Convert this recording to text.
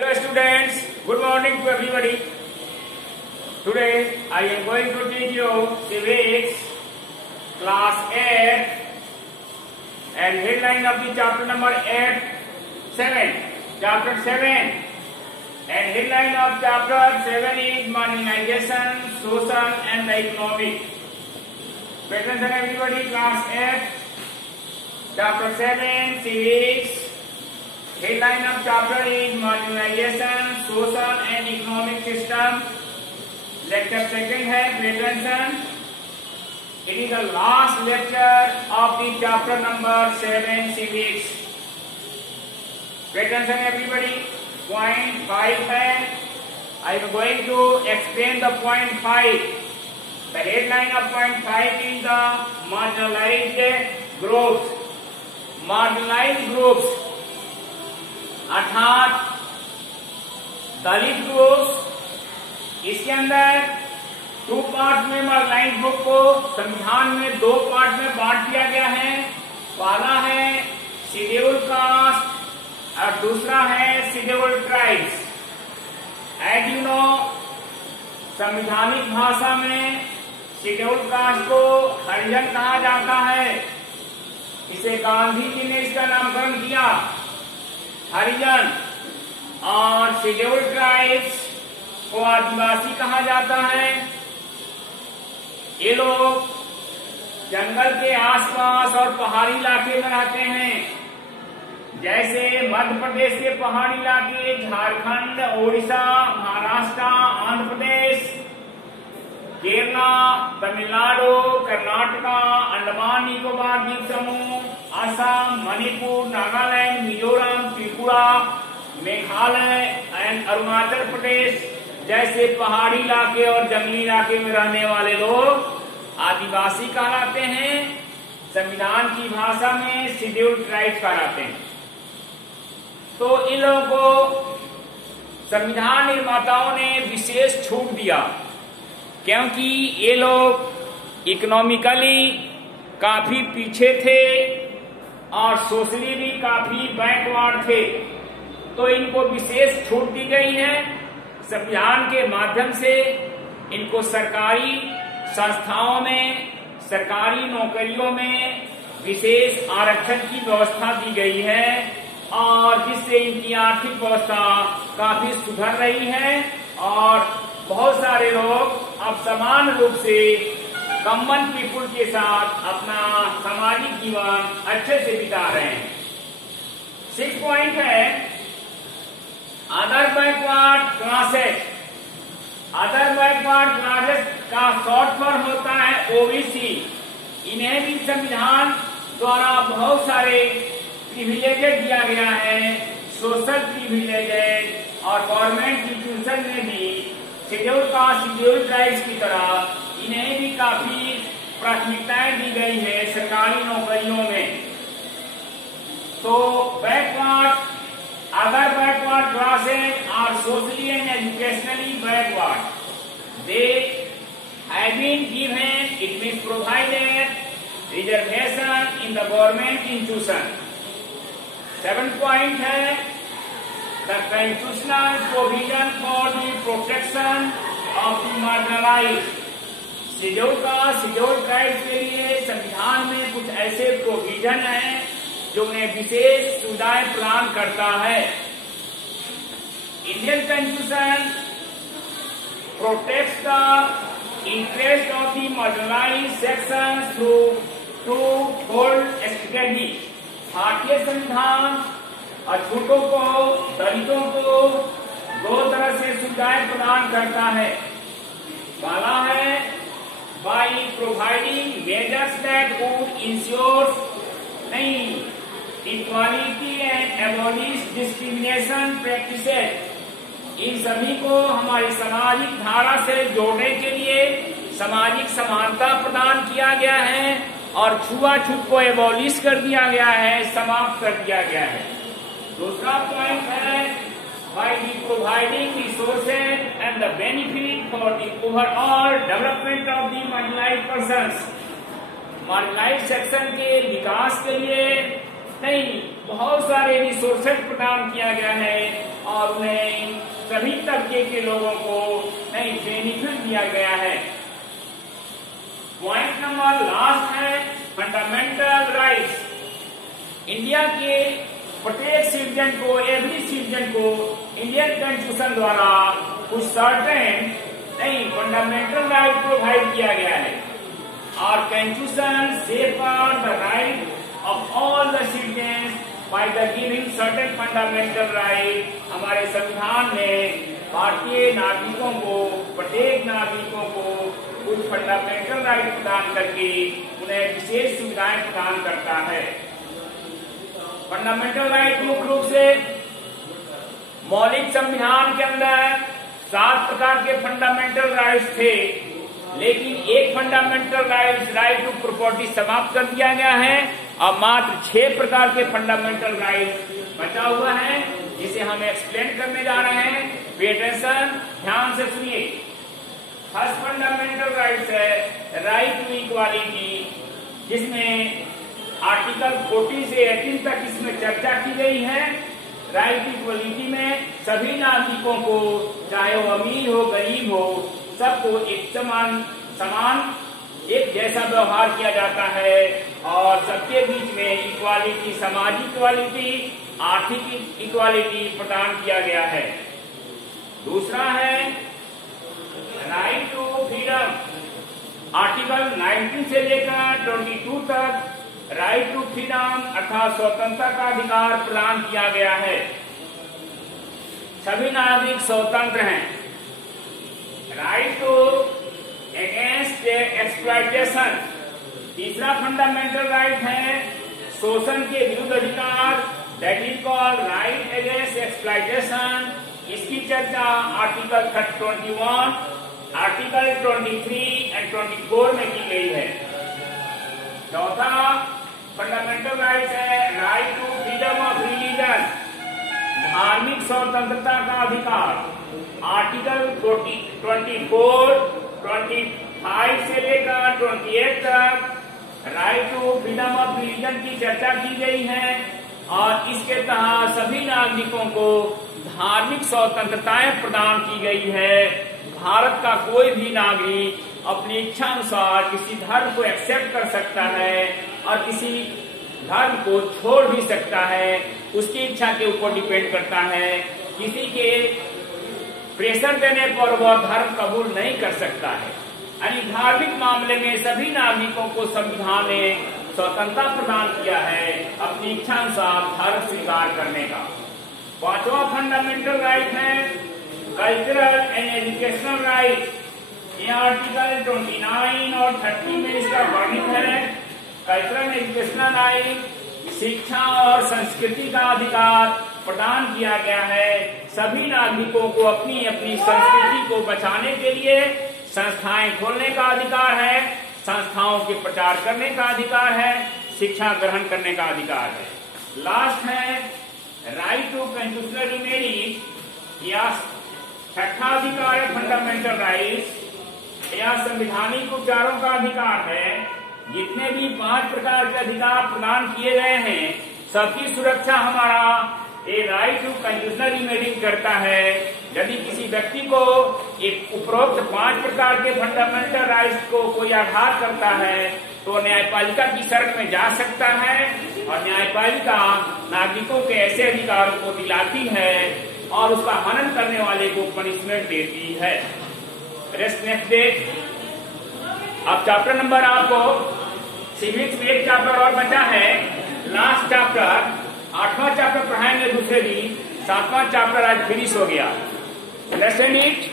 Hello students, good morning to everybody. Today I am going to teach you civics class 8 and headline of the chapter number 7. Chapter 7 and headline of chapter 7 is marginalization, social and economic. Pay attention everybody, class 8, chapter 7 civics. Headline of chapter is marginalization, social and economic system. Lecture second है pay attention. It is the last lecture of the chapter number 7 civics. Pay attention everybody. Point 5 है. I am going to explain the point 5. The headline of point 5 is the marginalized groups. Marginalized groups अर्थात दलित groups. इसके अंदर 2 part में मार्जिनाइज्ड group को संविधान में 2 part में बांट दिया गया है. पहला है शेड्यूल कास्ट और दूसरा है schedule tribes. As you know, संवैधानिक भाषा में शेड्यूल कास्ट को हरिजन कहा जाता है. इसे गांधी जी ने इसका नामकरण किया हरिजन. और शेड्यूल ट्राइब्स को आदिवासी कहा जाता है. ये लोग जंगल के आसपास और पहाड़ी इलाके में रहते हैं. जैसे मध्य प्रदेश के पहाड़ी इलाके, झारखंड, ओडिशा, महाराष्ट्र, आंध्र प्रदेश, केरला, तमिलनाडु, कर्नाटका, अंडमान निकोबार द्वीप समूह, असम, मणिपुर, नागालैंड, मिजोरम, त्रिपुरा, मेघालय एंड अरुणाचल प्रदेश जैसे पहाड़ी इलाके और जंगली इलाके में रहने वाले लोग आदिवासी कहलाते हैं. संविधान की भाषा में शेड्यूल्ड ट्राइब्स कहलाते हैं. तो इन लोगों को संविधान निर्माताओं ने विशेष छूट दिया क्योंकि ये लोग इकोनॉमिकली काफी पीछे थे और सोशली भी काफी बैकवर्ड थे. तो इनको विशेष छूट दी गई है. संविधान के माध्यम से इनको सरकारी संस्थाओं में, सरकारी नौकरियों में विशेष आरक्षण की व्यवस्था दी गई है और जिससे इनकी आर्थिक व्यवस्था काफी सुधर रही है और बहुत सारे लोग अब समान रूप से कॉमन पीपुल के साथ अपना सामाजिक जीवन अच्छे से बिता रहे हैं. 6 पॉइंट है other backward classes. Other backward classes का शॉर्ट फॉर्म होता है ओबीसी. इन्हें भी संविधान द्वारा बहुत सारे प्रिविलेजेस दिया गया है, सोशल प्रिविलेजेस, और गवर्नमेंट इंस्टीट्यूशन में भी शेड्यूल कास्ट, शेड्यूल ट्राइब्स की तरह इन्हें भी काफी प्राथमिकताएं दी गई है सरकारी नौकरियों में. तो backward, other backward classes are socially and educationally backward. They have been given, it means provided reservation in the government institution. 7 point है the constitutional provision for the protection of the marginalized. Schedule caste, schedule tribes के लिए संविधान में कुछ ऐसे provision हैं जो उन्हें विशेष सुविधाएं प्रदान करता है. Indian constitution protects the interest of the marginalised sections through 2-fold strategy. भारतीय संविधान अछूतों को, दलितों को 2 तरह से सुविधाएं प्रदान करता है. पहला है by providing measures that would ensure equality and abolish discrimination practices. इन सभी को हमारी सामाजिक धारा से जोड़ने के लिए सामाजिक समानता प्रदान किया गया है और छुआछूत को एबॉलिश कर दिया गया है, समाप्त कर दिया गया है. दूसरा पॉइंट है by the providing resources and the benefit for the overall development of the marginalised persons. Marginalised section के विकास के लिए नहीं, बहुत सारे रिसोर्सेज प्रदान किया गया है और उन्हें सभी तबके के लोगों को नई बेनिफिट दिया गया है। पॉइंट नंबर लास्ट है फंडामेंटल राइट्स। इंडिया के प्रत्येक सिटीजन को, एवरी सिटीजन को इंडियन कॉन्स्टिट्यूशन द्वारा कुछ सर्टेन फंडामेंटल राइट प्रोवाइड किया गया है और constitution safeguard the right of all the citizens by the giving certain fundamental right। हमारे संविधान में भारतीय नागरिकों को, प्रत्येक नागरिकों को कुछ फंडामेंटल राइट प्रदान करके उन्हें विशेष सुविधाएं प्रदान करता है। फंडामेंटल राइट मुख्य रूप से मौलिक संविधान के अंदर 7 प्रकार के फंडामेंटल राइट्स थे, लेकिन एक फंडामेंटल राइट टू प्रॉपर्टी समाप्त कर दिया गया है और मात्र 6 प्रकार के फंडामेंटल राइट्स बचा हुआ है, जिसे हम एक्सप्लेन करने जा रहे हैं। पे अटेंशन, ध्यान से सुनिए। फर्स्ट फंडामेंटल राइट्स है राइट टू इक्वालिटी, जिसमें आर्टिकल 40 से 18 तक इसमें चर्चा की गई है। राइट टू इक्वालिटी में सभी नागरिकों को, चाहे वो अमीर हो गरीब हो, सबको एक समान एक जैसा व्यवहार किया जाता है और सबके बीच में इक्वालिटी, सामाजिक इक्वालिटी, आर्थिक इक्वालिटी प्रदान किया गया है। दूसरा है राइट टू फ्रीडम। आर्टिकल 19 से लेकर 22 तक राइट टू फ्रीडम अर्थात स्वतंत्रता का अधिकार प्रदान किया गया है। सभी नागरिक स्वतंत्र हैं। Right to against exploitation. तीसरा फंडामेंटल राइट है शोषण के विरुद्ध अधिकार, that is called right against exploitation. इसकी चर्चा आर्टिकल 21, आर्टिकल 23 एंड 24 में की गई है। चौथा फंडामेंटल राइट है right to freedom of religion, धार्मिक स्वतंत्रता का अधिकार। आर्टिकल 24, 25 से लेकर 28 तक right to freedom of religion की चर्चा की गई है और इसके तहत सभी नागरिकों को धार्मिक स्वतंत्रताएं प्रदान की गई है। भारत का कोई भी नागरिक अपनी इच्छा अनुसार किसी धर्म को एक्सेप्ट कर सकता है और किसी धर्म को छोड़ भी सकता है, उसकी इच्छा के ऊपर डिपेंड करता है। किसी के प्रेशर देने पर वह धर्म कबूल नहीं कर सकता है। यानी धार्मिक मामले में सभी नागरिकों को संविधान ने स्वतंत्रता प्रदान किया है अपनी इच्छा अनुसार धर्म स्वीकार करने का। पांचवा फंडामेंटल राइट है कल्चरल एंड एजुकेशनल राइट। ये आर्टिकल 29 और 30 में इसका वर्णित है। कल्चरल एजुकेशनल राइट, शिक्षा और संस्कृति का अधिकार प्रदान किया गया है। सभी नागरिकों को अपनी अपनी संस्कृति को बचाने के लिए संस्थाएं खोलने का अधिकार है, संस्थाओं के प्रचार करने का अधिकार है, शिक्षा ग्रहण करने का अधिकार है। लास्ट है राइट टू कॉन्स्टिट्यूशनल रेमेडीज या छठा अधिकार है फंडामेंटल राइट्स या संवैधानिक उपचारों का अधिकार है। जितने भी 5 प्रकार के अधिकार प्रदान किए गए हैं सबकी सुरक्षा हमारा ये राइट टू कॉन्स्टिट्यूशनल रेमेडीज करता है। यदि किसी व्यक्ति को एक उपरोक्त 5 प्रकार के फंडामेंटल राइट्स को कोई आघात करता है तो न्यायपालिका की शरण में जा सकता है और न्यायपालिका नागरिकों के ऐसे अधिकारों को दिलाती है और उसका हनन करने वाले को पनिशमेंट देती है। Rest next day. अब चैप्टर नंबर आपको सिविक्स में एक चैप्टर और बचा है, लास्ट चैप्टर 8वां चैप्टर पढ़ाएंगे दूसरे दिन। 7वां चैप्टर आज फिनिश हो गया। Understand it?